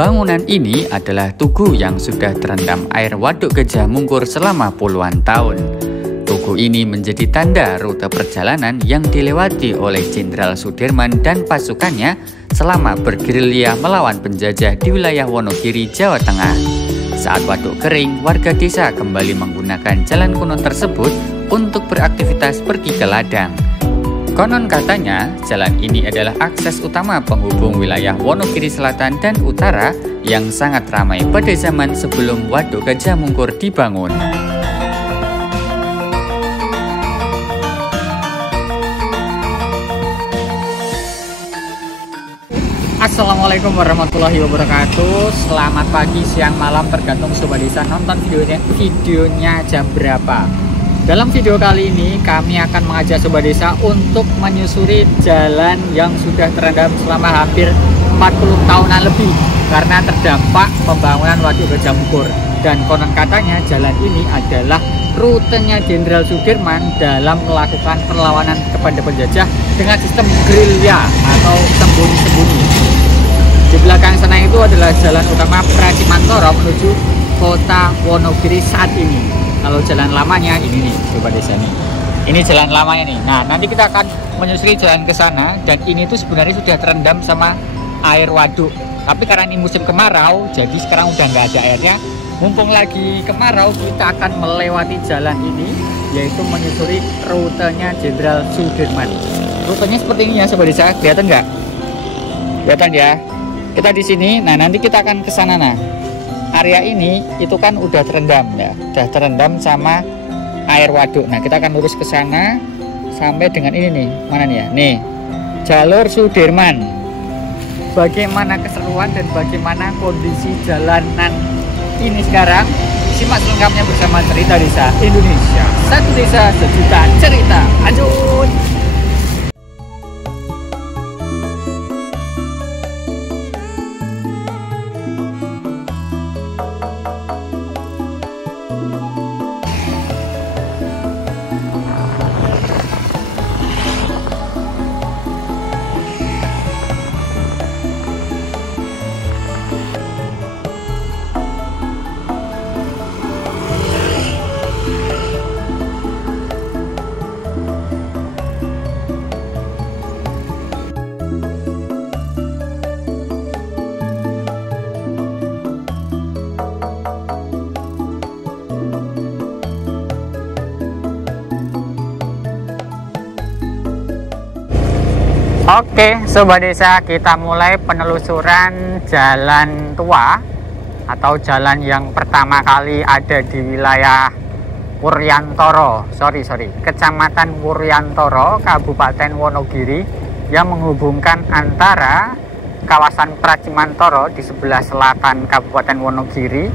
Bangunan ini adalah tugu yang sudah terendam air Waduk Gajah Mungkur selama puluhan tahun. Tugu ini menjadi tanda rute perjalanan yang dilewati oleh Jenderal Sudirman dan pasukannya selama bergerilya melawan penjajah di wilayah Wonogiri, Jawa Tengah. Saat waduk kering, warga desa kembali menggunakan jalan kuno tersebut untuk beraktivitas pergi ke ladang. Konon katanya, jalan ini adalah akses utama penghubung wilayah Wonogiri Selatan dan Utara yang sangat ramai pada zaman sebelum Waduk Gajah Mungkur dibangun. Assalamualaikum warahmatullahi wabarakatuh. Selamat pagi, siang, malam, tergantung Sobat Desa nonton videonya jam berapa. Dalam video kali ini kami akan mengajak Sobat Desa untuk menyusuri jalan yang sudah terendam selama hampir 40 tahunan lebih karena terdampak pembangunan Waduk Gajah Mungkur. Dan konon katanya jalan ini adalah rutenya Jenderal Sudirman dalam melakukan perlawanan kepada penjajah dengan sistem gerilya atau sembunyi-sembunyi. Di belakang sana itu adalah jalan utama Pracimantoro menuju kota Wonogiri saat ini. Kalau jalan lamanya ini nih, Sobat Desa nih. Ini jalan lamanya nih. Nah, nanti kita akan menyusuri jalan ke sana dan ini tuh sebenarnya sudah terendam sama air waduk. Tapi karena ini musim kemarau, jadi sekarang udah nggak ada airnya. Mumpung lagi kemarau, kita akan melewati jalan ini, yaitu menyusuri rutenya Jenderal Sudirman. Rutenya seperti ini ya, Sobat Desa. Kelihatan nggak? Kelihatan ya. Kita di sini. Nah, nanti kita akan ke sana. Nah, area ini itu kan udah terendam ya, udah terendam sama air waduk. Nah, kita akan lurus ke sana sampai dengan ini nih. Mana nih ya? Nih, jalur Sudirman. Bagaimana keseruan dan bagaimana kondisi jalanan ini sekarang? Simak selengkapnya bersama Cerita Desa Indonesia. Satu desa, sejuta cerita. Lanjut. Oke, Sobat Desa, kita mulai penelusuran jalan tua atau jalan yang pertama kali ada di wilayah Kecamatan Wuryantoro, Kabupaten Wonogiri, yang menghubungkan antara kawasan Pracimantoro di sebelah selatan Kabupaten Wonogiri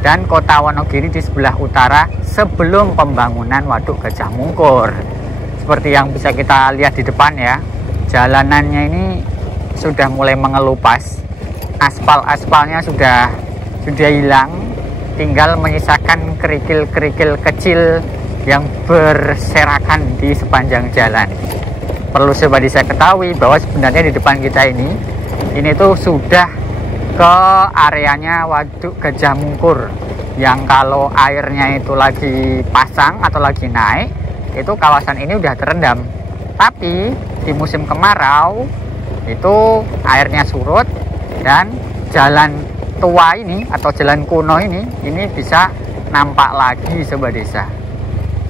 dan kota Wonogiri di sebelah utara sebelum pembangunan Waduk Gajah Mungkur. Seperti yang bisa kita lihat di depan ya. Jalanannya ini sudah mulai mengelupas, aspalnya sudah hilang, tinggal menyisakan kerikil-kerikil kecil yang berserakan di sepanjang jalan. Perlu Sobat Desa ketahui bahwa sebenarnya di depan kita ini tuh sudah ke areanya Waduk Gajah Mungkur, yang kalau airnya itu lagi pasang atau lagi naik, itu kawasan ini udah terendam. Tapi di musim kemarau itu airnya surut dan jalan tua ini atau jalan kuno ini bisa nampak lagi, Sobat Desa.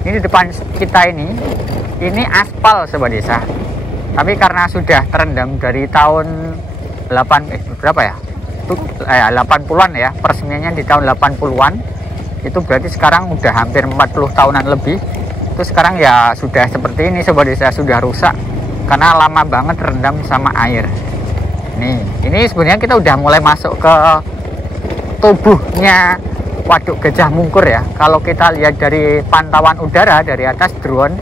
Ini di depan kita ini aspal, Sobat Desa. Tapi karena sudah terendam dari tahun 80-an ya, peresmiannya di tahun 80-an. Itu berarti sekarang udah hampir 40 tahunan lebih. Itu sekarang ya sudah seperti ini, Sobat Desa, sudah rusak karena lama banget terendam sama air. Nih, ini sebenarnya kita udah mulai masuk ke tubuhnya Waduk Gajah Mungkur ya. Kalau kita lihat dari pantauan udara dari atas drone,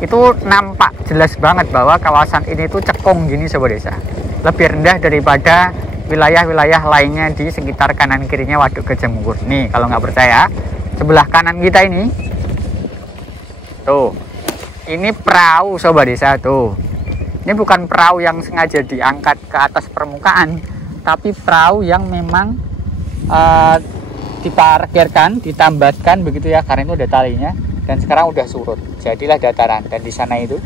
itu nampak jelas banget bahwa kawasan ini tuh cekung gini, Sobat Desa. Lebih rendah daripada wilayah-wilayah lainnya di sekitar kanan kirinya Waduk Gajah Mungkur. Nih, kalau nggak percaya, sebelah kanan kita ini tuh, ini perahu, Sobat Desa tuh. Ini bukan perahu yang sengaja diangkat ke atas permukaan, tapi perahu yang memang diparkirkan, ditambatkan begitu ya, karena itu ada talinya. Dan sekarang udah surut, jadilah dataran. Dan di sana itu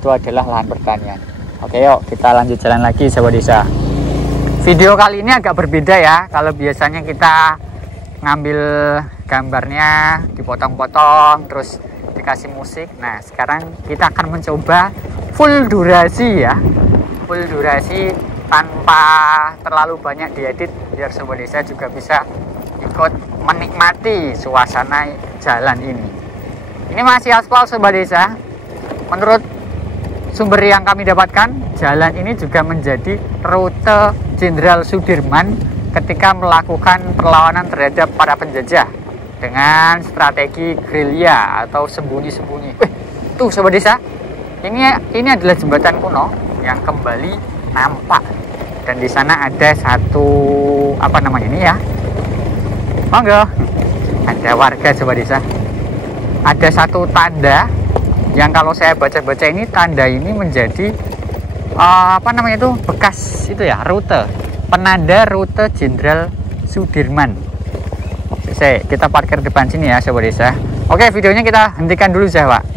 adalah lahan pertanian. Oke, yuk kita lanjut jalan lagi sahabat desa. Video kali ini agak berbeda ya. Kalau biasanya kita ngambil gambarnya dipotong-potong terus dikasih musik. Nah, sekarang kita akan mencoba full durasi ya. Full durasi tanpa terlalu banyak diedit, biar sobat desa juga bisa ikut menikmati suasana jalan ini. Ini masih aspal sobat desa. Menurut sumber yang kami dapatkan, jalan ini juga menjadi rute Jenderal Sudirman ketika melakukan perlawanan terhadap para penjajah dengan strategi gerilya atau sembunyi-sembunyi. Tuh sobat desa, ini adalah jembatan kuno yang kembali nampak. Dan di sana ada satu apa namanya ini ya? Monggo. Ada warga sobat desa. Ada satu tanda yang kalau saya baca-baca ini, tanda ini menjadi apa namanya itu, bekas itu ya, rute, penanda rute Jenderal Sudirman. Kita parkir depan sini ya sobat desa. Oke, videonya kita hentikan dulu ya Pak.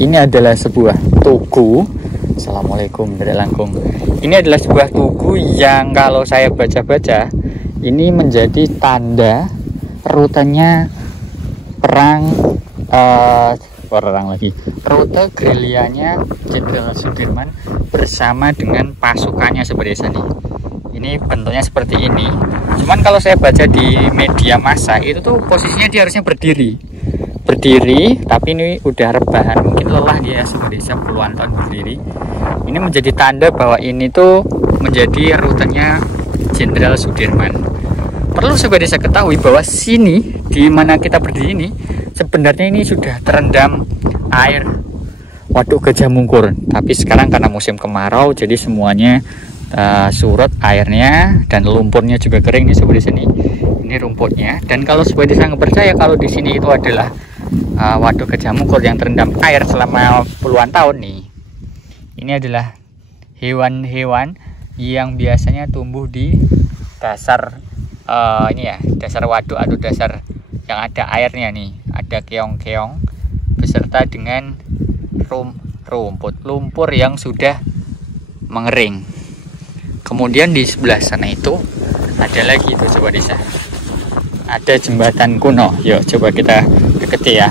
Ini adalah sebuah tugu. Assalamualaikum dari langkung. Ini adalah sebuah tugu yang kalau saya baca-baca ini menjadi tanda rutenya rute gerilyanya Jenderal Sudirman bersama dengan pasukannya seperti ini. Ini bentuknya seperti ini. Cuman kalau saya baca di media massa itu tuh posisinya dia harusnya berdiri, tapi ini udah rebahan, mungkin lelah dia sobat desa, puluhan tahun berdiri. Ini menjadi tanda bahwa ini tuh menjadi rutenya Jenderal Sudirman. Perlu sobat desa ketahui bahwa sini di mana kita berdiri ini sebenarnya ini sudah terendam air Waduk Gajah Mungkur, tapi sekarang karena musim kemarau jadi semuanya surut airnya dan lumpurnya juga kering nih sobat desa. Ini rumputnya. Dan kalau sobat desa nggak percaya kalau di sini itu adalah Waduk Gajah Mungkur yang terendam air selama puluhan tahun nih. Ini adalah hewan-hewan yang biasanya tumbuh di dasar ini ya, dasar waduk atau dasar yang ada airnya nih. Ada keong-keong beserta dengan lumpur yang sudah mengering. Kemudian di sebelah sana itu ada lagi itu sobat desa. Ada jembatan kuno. Yuk coba kita deketi ya.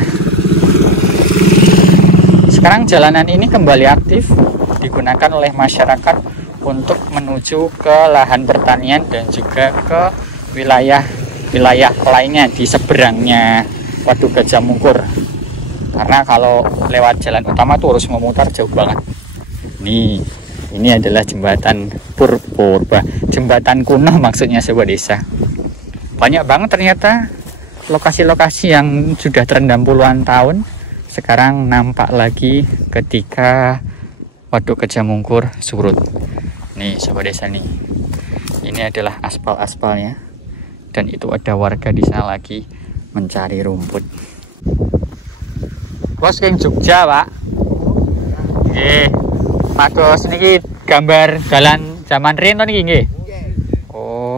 Sekarang jalanan ini kembali aktif digunakan oleh masyarakat untuk menuju ke lahan pertanian dan juga ke wilayah lainnya di seberangnya Waduk Gajah Mungkur. Karena kalau lewat jalan utama tuh harus memutar jauh banget. Nih, ini adalah jembatan purba, jembatan kuno maksudnya sobat desa. Banyak banget ternyata lokasi-lokasi yang sudah terendam puluhan tahun sekarang nampak lagi ketika Waduk Gajah Mungkur surut. Nih sobat desa nih, ini adalah aspal-aspalnya, dan itu ada warga di sana lagi mencari rumput. Bos keng Jogja Pak. Nggih. Pak Bos niki gambar dalan zaman riyen to niki nggih. Oh.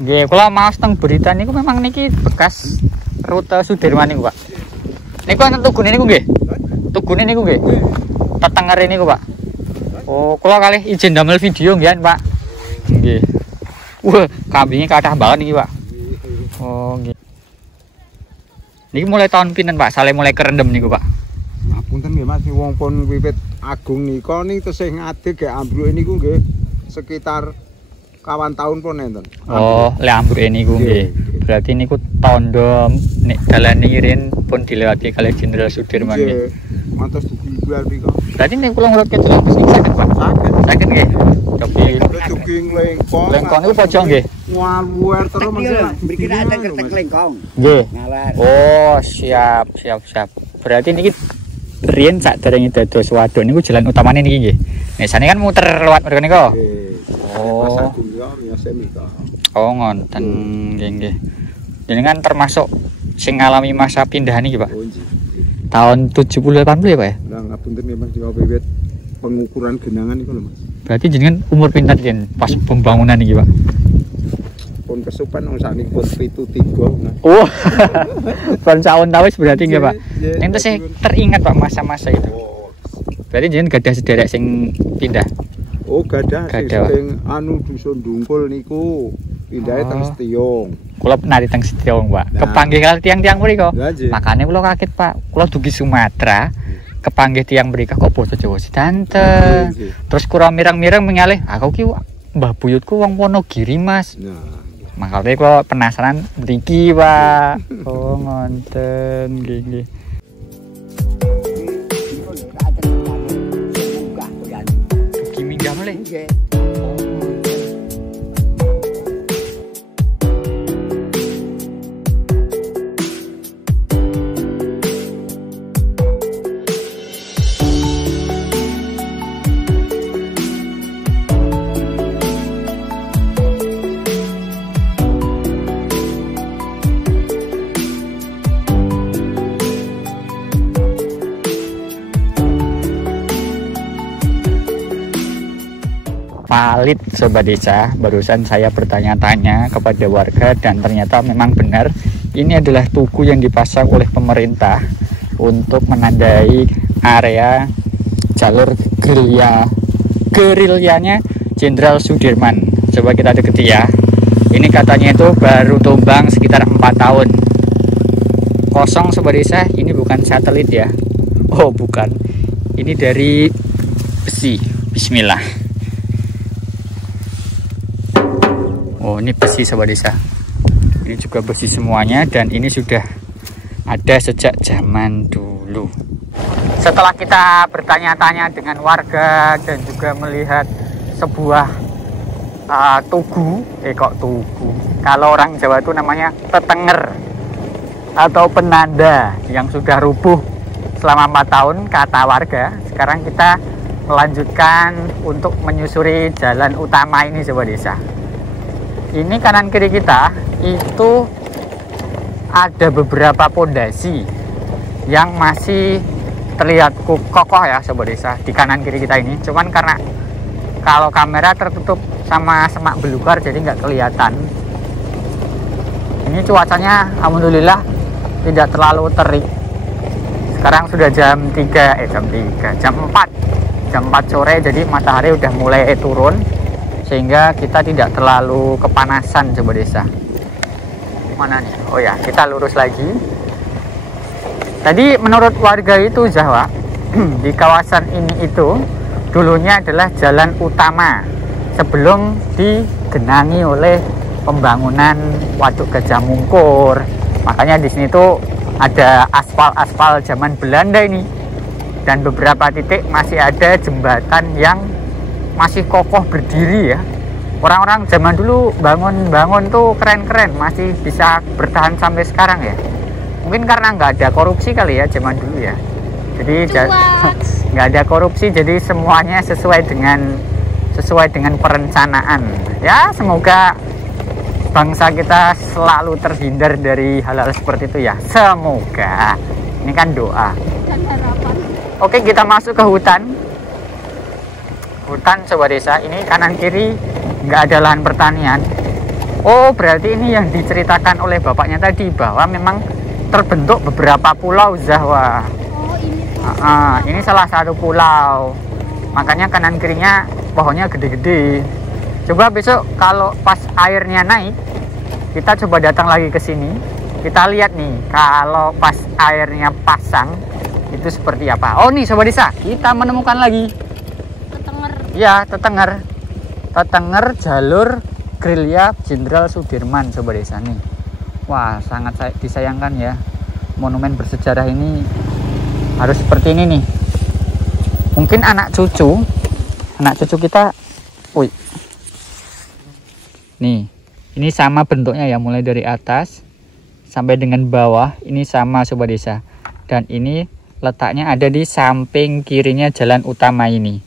Nggih, kula maos teng berita niku memang niki bekas rute Sudirman niku, Pak. Niku wonten tugune niku nggih. Tugune niku nggih. Tetengere niku, Pak. Oh, kula kalih izin damel video nggih, Pak. Nggih. Wah, kambingnya kathah banget niki, Pak. Niki mulai tahun pinten Pak? Sale mulai kerendem niku Pak. Ngapunten nggih Mas, wong pun wiwit agung nika ning tesih ngadeg ge ambruke niku nggih sekitar kawan tahun pun enten. Oh, le ambruke niku nggih. Berarti niku tondo nek dalan irin pun dilewati kali Jenderal Sudirman nggih. Mantos dijual mriko. Berarti nek kula ngurut kecelok sing saged Pak. Saged nggih. Cobi jogging lengkong. Lengkong niku pojok nggih. Waluwer terus Mas. Mriki ada kertek lengkong. Nggih. Ngalar. Oh, siap. Berarti niki riyen sakderenge dados wadon niku jalan utamane niki nggih. Nek sane kan muter lewat mriko niku. Oh. Oh, ngonten nggih. Jenengan termasuk sing ngalami masa pindahan iki, Pak. Oh, nggih. Tahun 70 80 ya, Pak ya? Lah ngapunten memang di wiwit pengukuran genangan iku lho, Mas. Berarti jenengan umur pinten riyen pas pembangunan iki, Pak? Pun kesupen wong sakniki pun 73. Nah. Oh. Pun tahun-tahun berarti nggih, Pak. Nggih. Nek saya teringat Pak masa-masa itu. Oh. Berarti jenengan gadah sederek sing pindah. Oh, gadah Gadah. sing anu dusun Dungkul niku pindahe teng Setiung. Kula nari teng Setiung, Pak. Nah. Kepanggih kali tiang-tiang mriko. Lah nggih. Makanya kula kaget, Pak. Kula dugi Sumatera, kepanggih tiang mriko kok basa Jawa sedanten. Nggih. Terus kurang mirang-mirang mengalih, aku ki Mbah buyutku wong Wonogiri, Mas. Nah, Makanya kula penasaran mriki, Pak. Oh, ngonten nggih. Dugi minggah melih. Nggih. Valid Sobat Desa, barusan saya bertanya-tanya kepada warga dan ternyata memang benar ini adalah tugu yang dipasang oleh pemerintah untuk menandai area jalur gerilyanya Jenderal Sudirman. Coba kita deketi ya. Ini katanya itu baru tumbang sekitar 4 tahun. Kosong Sobat Desa, ini bukan satelit ya. Oh bukan, ini dari besi. Bismillah. Oh ini besi Sobat Desa, ini juga besi semuanya dan ini sudah ada sejak zaman dulu. Setelah kita bertanya-tanya dengan warga dan juga melihat sebuah tugu, kalau orang Jawa itu namanya tetenger atau penanda yang sudah rubuh selama 4 tahun kata warga. Sekarang kita melanjutkan untuk menyusuri jalan utama ini Sobat Desa. Ini kanan kiri kita itu ada beberapa pondasi yang masih terlihat kokoh ya Sobat Desa di kanan kiri kita ini. Cuman karena kalau kamera tertutup sama semak belukar jadi nggak kelihatan. Ini cuacanya alhamdulillah tidak terlalu terik. Sekarang sudah jam 4 sore, jadi matahari udah mulai turun sehingga kita tidak terlalu kepanasan Sobat Desa. Mana nih? Oh ya, kita lurus lagi. Tadi menurut warga itu Jawa di kawasan ini itu dulunya adalah jalan utama sebelum digenangi oleh pembangunan Waduk Gajah Mungkur. Makanya di sini tuh ada aspal-aspal zaman Belanda ini, dan beberapa titik masih ada jembatan yang masih kokoh berdiri ya. Orang-orang zaman dulu bangun tuh keren-keren, masih bisa bertahan sampai sekarang ya. Mungkin karena nggak ada korupsi kali ya zaman dulu ya. Jadi nggak ada korupsi, jadi semuanya sesuai dengan perencanaan. Ya semoga bangsa kita selalu terhindar dari hal-hal seperti itu ya. Semoga. Ini kan doa. Dan harapan. Oke, kita masuk ke hutan. Hutan Sobat Desa, ini kanan kiri nggak ada lahan pertanian. Oh berarti ini yang diceritakan oleh bapaknya tadi bahwa memang terbentuk beberapa pulau Jawa. Oh ini. Ini salah satu pulau, makanya kanan kirinya pohonnya gede-gede. Coba besok kalau pas airnya naik kita coba datang lagi ke sini, Kita lihat nih kalau pas airnya pasang itu seperti apa. Oh nih Sobat Desa, kita menemukan lagi Tetenger. ya Tetenger jalur Gerilya Jenderal Sudirman Sobat Desa nih. Wah, sangat disayangkan ya. Monumen bersejarah ini harus seperti ini nih. Mungkin anak cucu kita, wih. Nih, ini sama bentuknya ya, mulai dari atas sampai dengan bawah ini sama Sobat Desa. Dan ini letaknya ada di samping kirinya jalan utama ini.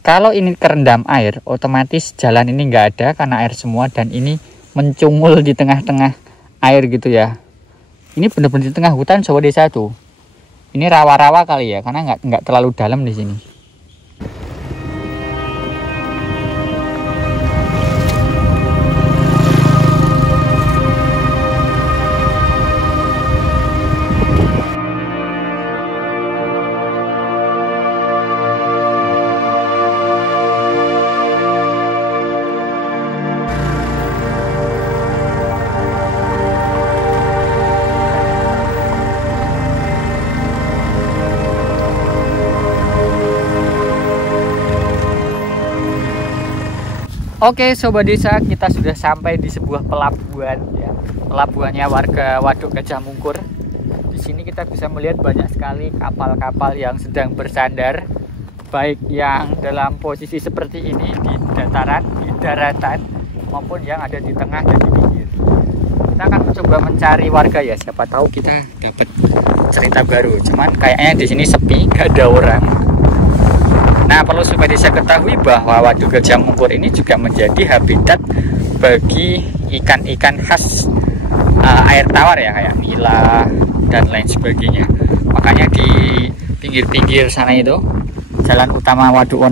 Kalau ini kerendam air, otomatis jalan ini nggak ada karena air semua, dan ini mencungul di tengah-tengah air gitu ya. Ini benar-benar di tengah hutan Sobat Desa tuh. Ini rawa-rawa kali ya, karena nggak terlalu dalam di sini. Oke Sobat Desa, kita sudah sampai di sebuah pelabuhan ya. Pelabuhannya warga Waduk Gajah Mungkur. Di sini kita bisa melihat banyak sekali kapal-kapal yang sedang bersandar, baik yang dalam posisi seperti ini di dataran, di daratan, maupun yang ada di tengah dan di pinggir. Kita akan mencoba mencari warga ya, siapa tahu kita dapat cerita baru. Cuman kayaknya di sini sepi, gak ada orang. Nah, perlu Sobat Desa ketahui bahwa Waduk Gajah Mungkur ini juga menjadi habitat bagi ikan-ikan khas air tawar ya, kayak nila dan lain sebagainya. Makanya di pinggir-pinggir sana itu, jalan utama Waduk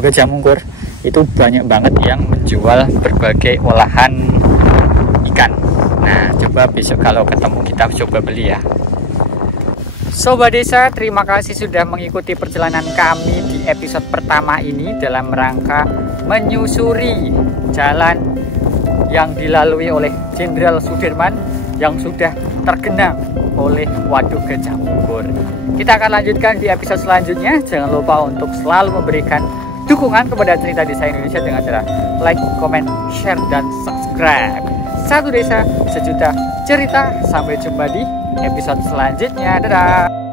Gajah Mungkur itu banyak banget yang menjual berbagai olahan ikan. Nah, coba besok kalau ketemu kita coba beli ya. Sobat Desa, terima kasih sudah mengikuti perjalanan kami di episode pertama ini dalam rangka menyusuri jalan yang dilalui oleh Jenderal Sudirman yang sudah tergenang oleh Waduk Gajah Mungkur. Kita akan lanjutkan di episode selanjutnya. Jangan lupa untuk selalu memberikan dukungan kepada Cerita Desa Indonesia dengan cara like, comment, share, dan subscribe. Satu desa, sejuta cerita. Sampai jumpa di episode selanjutnya. Dadah.